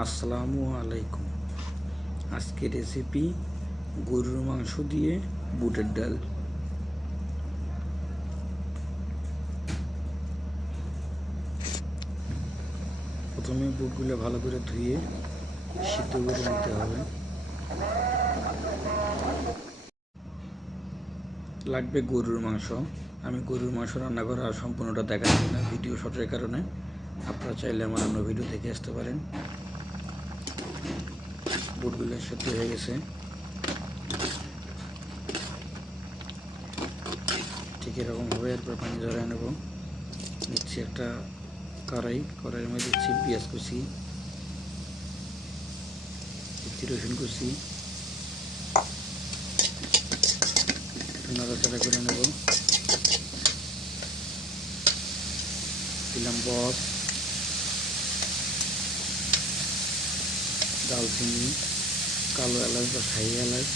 আসসালামু আলাইকুম। আজকে রেসিপি গরুর মাংস দিয়ে বুটের ডাল। প্রথমে বুটগুলো ভালো করে ধুয়ে সিদ্ধ করে নিতে হবে। লাগবে গরুর মাংস। আমি গরুর মাংস রান্না করা সম্পূর্ণটা দেখাচ্ছি না, ভিডিও শর্টের কারণে। আপনারা চাইলে আমার অন্য ভিডিও দেখে আসতে পারেন। বুটগুলো সিদ্ধ হয়ে গেছে। ঠিক এরকমভাবে এরপর পানি ঝরাই নেব। নিচ্ছি একটা কড়াইয়ের মধ্যে দিচ্ছি পেঁয়াজ কুচি, দিচ্ছি রসুন কুচি, নাড়াচাড়া করে নেব। দিলাম বস, দালচিনি, কালো এলাচ বা শাহি এলাচ,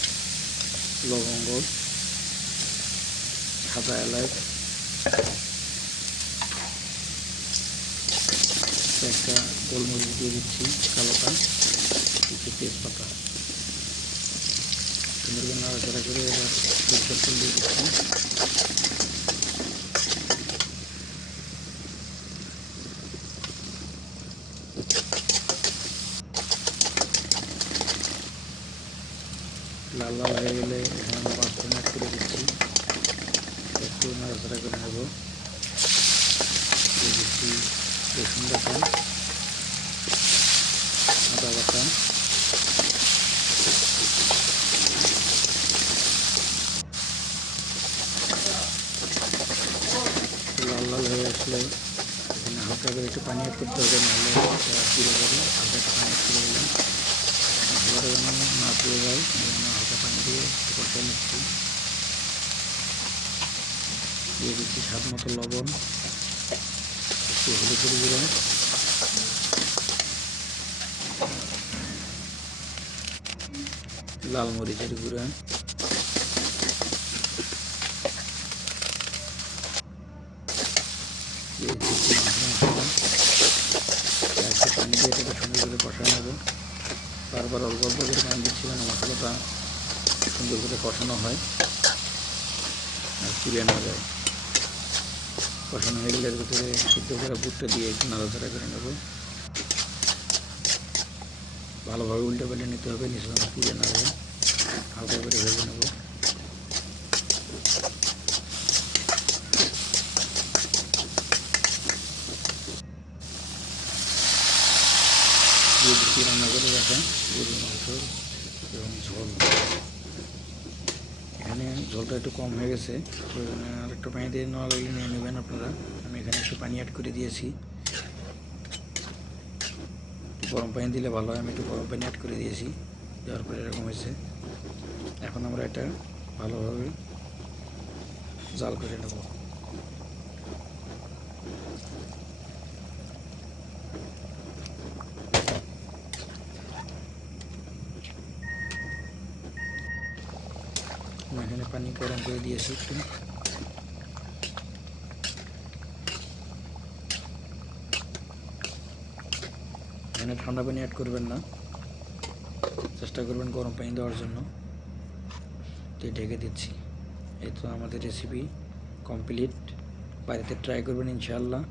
লবঙ্গ, সাদা এলাচ, একটা গোলমরিচ দিয়ে দিচ্ছি কালোটা, কিছু তেজপাতা, সুন্দর করে নাড়াচাড়া করে এবার সরষের তেল দিয়ে দিচ্ছি। লাল লাল হয়ে গেলে এখানে আমি মাছটা অ্যাড করে দিচ্ছি। একটু নাড়াচাড়া করে নেব। দিয়ে দিচ্ছি রসুন বাটা, আদা বাটা, লাল লাল হয়ে আসলে এখানে হালকা করে একটু পানি অ্যাড করতে হবে, নাহলে পুড়ে যাবে। হালকা একটু পানি অ্যাড করে দিলাম, মশলাটা যেন না পুড়ে যায়, হালকা পানি দিয়ে কষিয়ে নিচ্ছি। দিয়ে দিচ্ছি স্বাদ মতো লবণ, একটু হলুদের গুঁড়ো, লাল মরিচের গুঁড়া, দিয়ে দিচ্ছি মশলা। একটু পানি দিয়ে এটাকে সুন্দর করে কষানো নেব। বারবার অল্প অল্প করে পানি দিচ্ছিলাম, মশলাটা সুন্দর করে কষানো হয় আর পুড়ে না যায়। কষানো হয়ে গেলে এর ভিতরে সিদ্ধ করা বুটটা দিয়ে একটু নাড়াচাড়া করে নেব। ভালোভাবে উল্টে পাল্টে নিতে হবে, নিচে যেন পুড়ে না যায়। হালকা করে ভেজে নেব। দিয়ে দিচ্ছি রান্না করে রাখা গরুর মাংস এবং ঝোল। এখানে ঝোলটা একটু কম হয়ে গেছে, আর একটু পানি দিয়ে নেওয়া লাগলে নিয়ে নেবেন আপনারা। আমি এখানে একটু পানি অ্যাড করে দিয়েছি। গরম পানি দিলে ভালো হয়, আমি একটু গরম পানি অ্যাড করে দিয়েছি। দেওয়ার পরে এরকম হয়েছে। এখন আমরা এটা ভালোভাবে জাল করে নেব। আমি এখানে পানি গরম করে দিয়েছি একটু। এখানে ঠান্ডা পানি অ্যাড করবেন না, চেষ্টা করবেন গরম পানি দেওয়ার জন্য। দিয়ে ঢেকে দিচ্ছি। এই তো আমাদের রেসিপি কমপ্লিট। বাড়িতে ট্রাই করবেন ইনশাআল্লাহ।